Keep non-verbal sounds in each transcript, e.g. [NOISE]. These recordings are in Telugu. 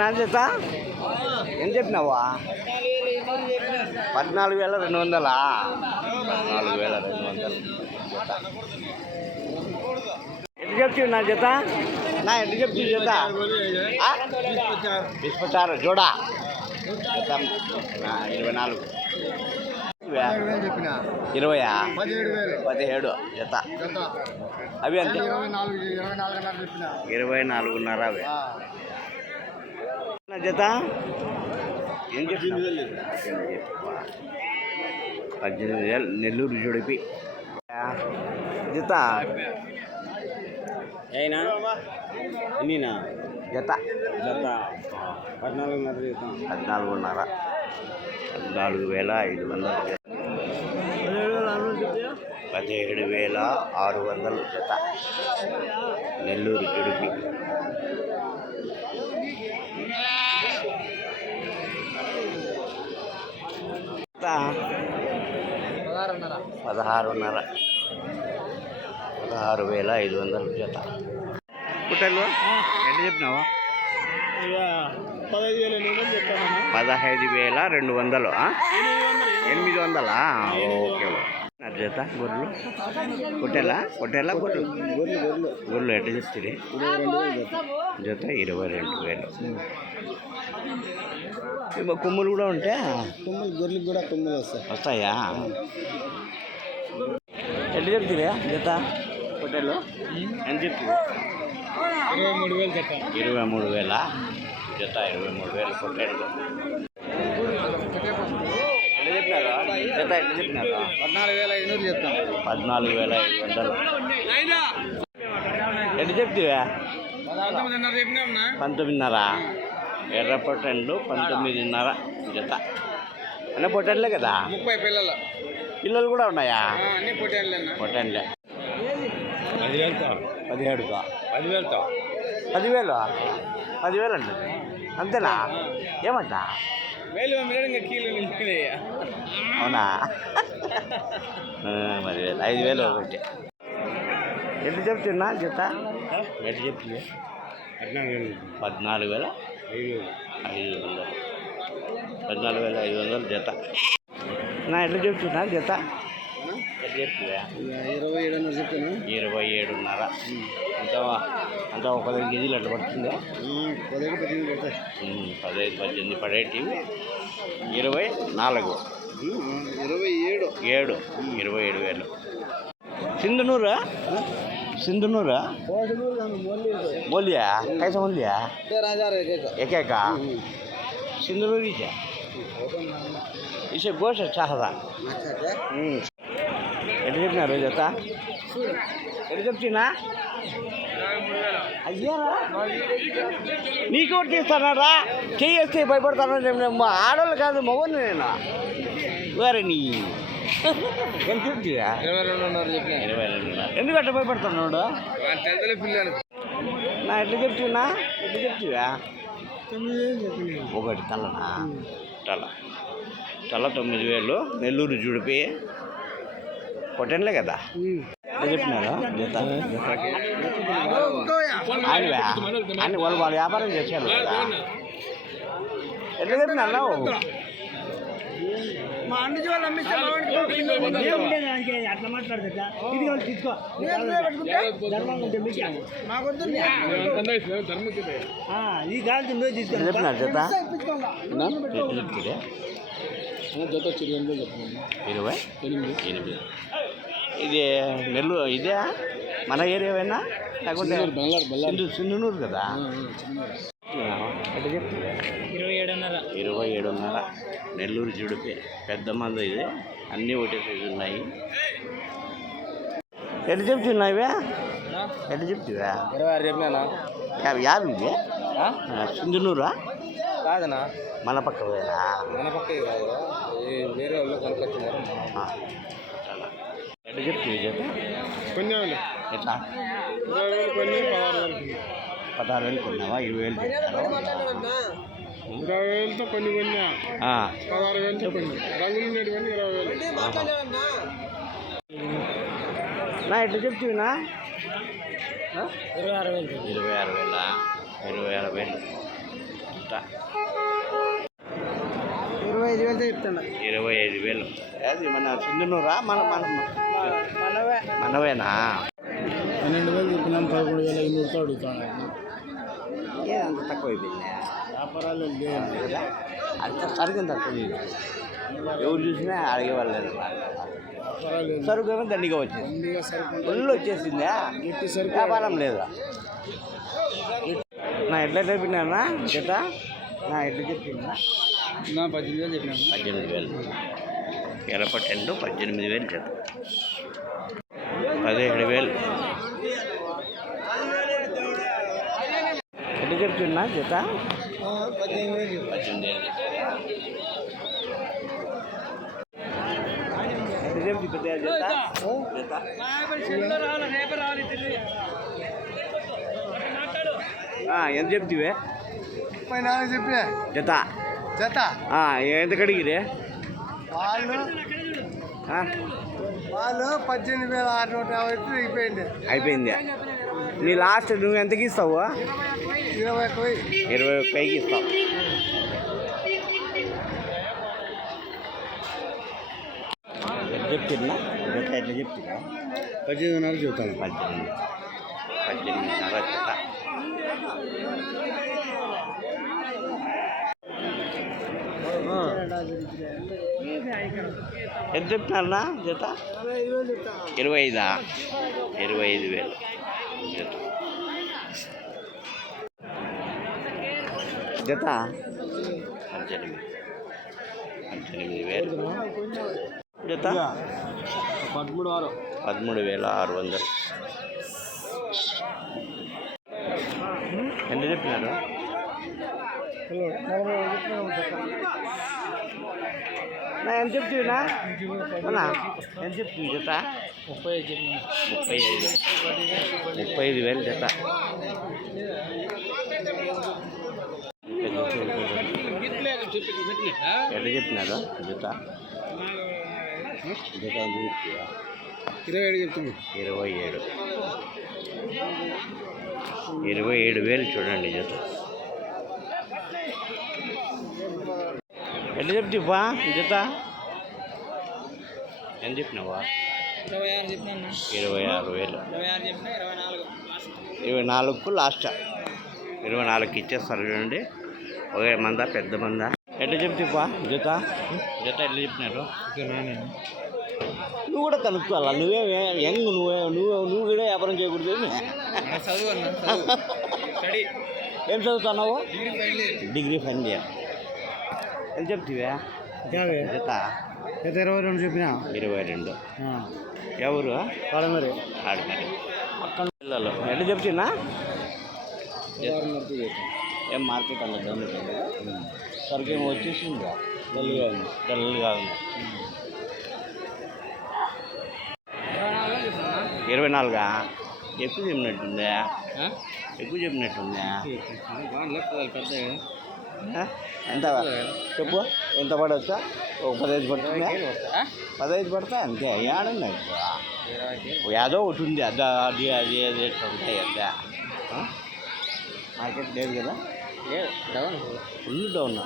నా చేత? ఎంత చెప్పినావా? పద్నాలుగు వేల రెండు వందలా? పద్నాలుగు వేల రెండు వందలు. ఎంత చెప్తావు నా చేత? నా ఎంత చెప్తావు చేత? జత ఆ, ఇరవై నాలుగు. ఇరవయా? పదిహేడు జత. అవి అంతే ఇరవై నాలుగు ఇరవై నాలుగున్నర ఇరవై అవి. జత? ఏం చెప్పింది పద్దెనిమిది వేలు నెల్లూరు జుడిపి. జత? అయినా ఎన్నీనా జత. జత. పద్నాలుగున్నర జీతం. పద్నాలుగున్నర. పద్నాలుగు వేల ఐదు వందలు జత. పదిహేడు వేల ఆరు వందలు జత. నెల్లూరు జుడిపి. పదహారున్నర. పదహారు వేల ఐదు వందలు జత. పుట్టలు? ఎట్లా చెప్పినావు? పదహైదు వేలు రెండు వందలు ఆ? ఎనిమిది వందలా? Okay okay. నా జత? గొర్రెలు? పొట్టెలా? పొట్టెలా గొర్రెలు? గొర్రెలు గొర్రెలు గొర్రెలు ఎట్లా చెప్తుంది ఇరవై రెండు వేలు జత ఇరవై రెండు వేలు. కొమ్ములు కూడా ఉంటే? కొమ్మలు గొర్రెలకు కూడా కొమ్మలు వస్తాయి. వస్తాయా? ఎట్లా చెప్తురా జత? పొట్టెలు ఎంత చెప్తుంది ఇరవై మూడు వేలు జత. ఇరవై మూడు వేల? జత ఇరవై మూడు వేలు పొట్టేళ్ళు ఎట్లా చెప్పినారా? జత ఎట్లా చెప్పినారా? పద్నాలుగు వేల ఐదు చెప్తాం. పద్నాలుగు వేల ఐదు వందలు. ఎట్లా చెప్తివా పంతొమ్మిదిన్నర? ఎర్ర పొట్టండ్లు పంతొమ్మిదిన్నర జత. అన్న పొట్టండ్లే కదా? ముప్పై పిల్లలు. పిల్లలు కూడా ఉన్నాయా? అన్ని పొట్టేళ్ళన్నా పొట్టండ్లే పదివేలతో పదివేలు? పదివేలు అంటుంది అంతేనా? ఏమంట? అవునా? ఆ, పదివేలు. ఐదు వేలు ఒకటి. ఎట్లా చెప్తున్నా జత? ఎట్లా చెప్తుంది పద్నాలుగు వేలు. పద్నాలుగు వేల? ఐదు వందలు. పద్నాలుగు వేల ఐదు వందలు. జత నా ఎట్లా చెప్తున్నా? జత? ఎట్లా చెప్తుందా ఇరవై ఏడున్నర చెప్పాను? ఇరవై ఏడున్నర. అంత అంత ఒక పదిహేను కేజీలు అట్లా పడుతుందా? పదిహేడు పద్దెనిమిది పెడతాయి పదహైదు పద్దెనిమిది పడేటివి. ఇరవై నాలుగు. ఇరవై ఏడు. ఏడు. ఇరవై ఏడు వేలు. సింధునూరా ಸಿಂಧನೂರು? ಮೌಲ್ಯಾ? ಕೈಸ ಮೌಲ್ಯಾ? ಏಕೇಕ? ಸಿಂಧನೂರು ಈಚೆ? ಈಚೆ ಗೋಷ ಚಹದ? ಹ್ಞೂ ఎటు చెప్పినారు జత ఎటు చెప్తున్నా అయ్యారా నీకు ఒకటి చేస్తానరా చేయిస్తే భయపడతానని చెప్పిన మా ఆడవాళ్ళు కాదు మగవాడిని నేను వారిని ఇరవై రెండున్నర చెప్పిన. ఇరవై రెండు ఎందుకు అట్లా భయపడుతున్నాడు టెన్త్లో పిల్లలు నా ఎట్లా చెప్తున్నా? ఎట్లా చెప్తువా ఒకటి తలనా తల తల తొమ్మిది వేలు. నెల్లూరు జుడిపి. పొట్టెన్లే కదా? చెప్పినారు ఆయన వాళ్ళు వాళ్ళు వ్యాపారం చేశారు కదా? ఎట్లా చెప్పినారు మా అన్ని అమ్మిస్తే అట్లా మాట్లాడదు ఇది తీసుకో. మాకొద్దు నువ్వు తీసుకో. జత? రెండు చెప్తున్నాను ఇరవై? ఎనిమిది. ఎనిమిది. ఇది నెల్లూరు ఇదే మన ఏరియావేనా లేకుంటే సింధునూరు కదా? ఇరవై ఏడున్నర ఇరవై ఏడున్నర నెల్లూరు జుడిపి పెద్ద మంది ఇది. అన్నీ ఒకటే సైజు ఉన్నాయి. ఎట్లా చెప్తున్నావే ఎట్లా చెప్తువా ఇరవై ఆరు చెప్పినా యాభై యాభై ఇది సింధునూరా? కాదనా మన పక్క పోయినా? మన పక్క కాదు. వేరే వాళ్ళు కనుకొచ్చినారు. ఎట్లా చెప్తుంది చెప్పి? కొన్ని ఎట్లా? ఇరవై వేలు కొన్ని పదహారు వేలు పదహారు వేలు కొన్నావా? ఇరవై వేలు చెప్తారు ఇరవై వేలతో కొన్ని కొన్ని. ఆ, పదహారు వేలతో కొన్ని. రంగులు ఉండేటివన్నీ ఇరవై వేలు. నా ఎట్లా చెప్తున్నా? ఇరవై ఆరు వేలు? ఇరవై ఆరు వేల. ఇరవై ఆరు వేలు ఇరవై ఐదు వేలు చెప్తాను ఇరవై ఐదు వేలు. అది మన సింధునూరా మన మన మనవేనా? పన్నెండు వేలు చెప్పినాం పదకొండు వేల ఐనూరుతో అడుగుతాను ఏ అంత తక్కువ అయిపోయిందా వ్యాపారాలు అంత సరుకు తక్కువ లేదు. ఎవరు చూసినా అడిగేవాళ్ళు లేవు సరుకు ఏమో దండిగా వచ్చింది ఫుల్ వచ్చేసిందా? వ్యాపారం లేదా. నా ఎట్లా చెప్పినా జత? నా ఎట్లా చెప్పినా నా పద్దెనిమిది వేలు చెప్పినాను. పద్దెనిమిది వేలు. ఎర్రపట్టెండు పద్దెనిమిది వేలు జత. పదిహేడు వేలు. ఎట్లా చెప్తున్నా జత? ఎట్లా చెప్తు పెద్ద జత? జత ఆ, ఎంత చెప్తివే? ముప్పై నాలుగు చెప్పిన జత. జత ఆ, ఎంత కడిగిరే వాళ్ళు వాళ్ళు పద్దెనిమిది వేల ఆరు నూట యాభై అయిపోయింది. అయిపోయింది. నీ లాస్ట్ నువ్వు ఎంతకి ఇస్తావు? ఇరవై ఒక్క ఒక్కకి ఇస్తావు చెప్తున్నా ఎట్లా చెప్తున్నా పద్దెనిమిదిన్నర చెబుతాను పద్దెనిమిది పద్దెనిమిదిన్నర జత ఎంత చెప్తున్నారా జత? ఇరవై ఐదా? ఇరవై ఐదు వేలు. జత జత పద్దెనిమిది. పద్దెనిమిది వేలు. జత పదమూడు ఆరు పదమూడు వేల ఆరు వందలు. ఎంత చెప్పినారు? నా ఎంత చెప్తున్నా? అన్నా ఎంత చెప్తుంది జత? ముప్పై ఐదు. ముప్పై ఐదు ముప్పై ఐదు వేలు జత. ఎట్లా చెప్పినారు జత? జత ఇరవై ఏడు చెప్తుంది ఇరవై ఏడు. ఇరవై ఏడు వేలు చూడండి జత. ఎట్లా చెప్తావా? జత ఎంత చెప్పినావా? ఇరవై ఆరు చెప్పినాను ఇరవై ఆరు వేలు. ఇరవై ఆరు చెప్పినా ఇరవై నాలుగు ఇరవై నాలుగుకు లాస్ట్. ఇరవై నాలుగుకి ఇచ్చేస్తారు చూడండి. ఒకే మంద పెద్ద మంద. ఎట్లా చెప్తావా? జత? జత ఎట్లా చెప్పినారు? నువ్వు కూడా కనుక్కోవాలా నువ్వే యంగ్ నువ్వే నువ్వు నువ్వు కూడా వ్యాపారం చేయకూడదు [LAUGHS] ఏం చదువుతున్నావు? Degree final year. Degree final year. ఎంత చెప్తివా జత జత ఇరవై రెండు చెప్పిన? ఇరవై రెండు. ఎవరు కాడమరి ఆడమరి పక్కన పిల్లలు ఎట్లా చెప్తున్నా ఏం మార్కెట్ అలా జరుగుతుంది సరికి ఏమో వచ్చేసిందా డల్గా ఉంది డల్గా ఉంది ఇరవై నాలుగా? ఎక్కువ చెప్పినట్టుందా. ఎక్కువ చెప్పినట్టుందా. పెద్ద? ఎంత చెప్పు. ఎంత పడవచ్చా ఒక పదహైదు పడుతుందా? పదహైదు పడతా అంతే. ఎక్కువ యాదో ఒకటి ఉంది. అది అది అది అది ఉంటాయి? అంతే ఆ? మార్కెట్ లేదు కదా? Full down.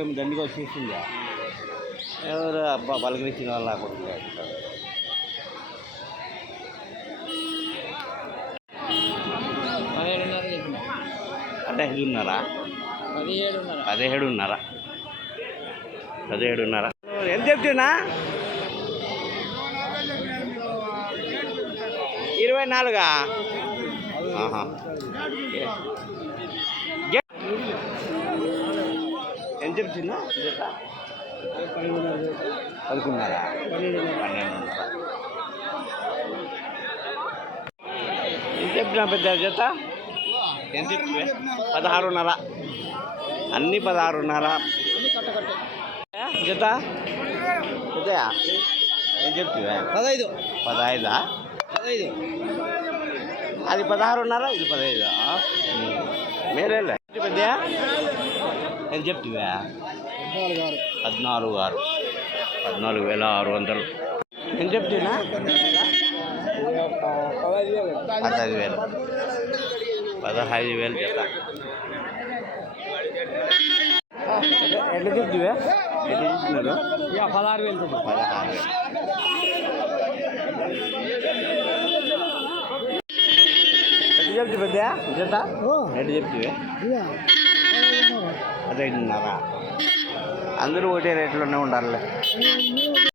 ఏమి దండిగా వచ్చేసిందా? ఎవరు అబ్బా పలకరించిన వాళ్ళు లేకుండా పదిహేడున్నర చెప్పిన. అంటే ఐదున్నరా. పదిహేడున్నర. పదిహేడున్నర. పదిహేడున్నర. ఎంత చెప్తున్నా ఇరవై నాలుగా ఎంత చెప్తున్నా పదకొండున్నర. పన్నెండున్నర. ఎంత చెప్పినా పెద్ద జత? ఎంత పదహారున్నర. అన్నీ పదహారున్నర. జత? జతయా? ఏం చెప్తివే పదహైదు. పదహైదా? పదహైదు. అది పదహారున్నర ఇది పదహైదు? మేరేలే పెద్ద ఏం చెప్తివా పద్నాలుగు ఆరు పద్నాలుగు ఆరు. పద్నాలుగు వేల ఆరు వందలు. ఏం చెప్తున్నా. పదహైదు వేలు. పదహైదు వేలు జత. ఎట్లా చెప్తువే ఎట్లా చెప్తున్నారు పదహారు వేలు పదహారు వేలు. ఎట్లా చెప్తు పెద్ద? జత? ఎట్లా చెప్తువే అదైదున్నర అందరూ ఒకటే రేట్లోనే ఉండాలి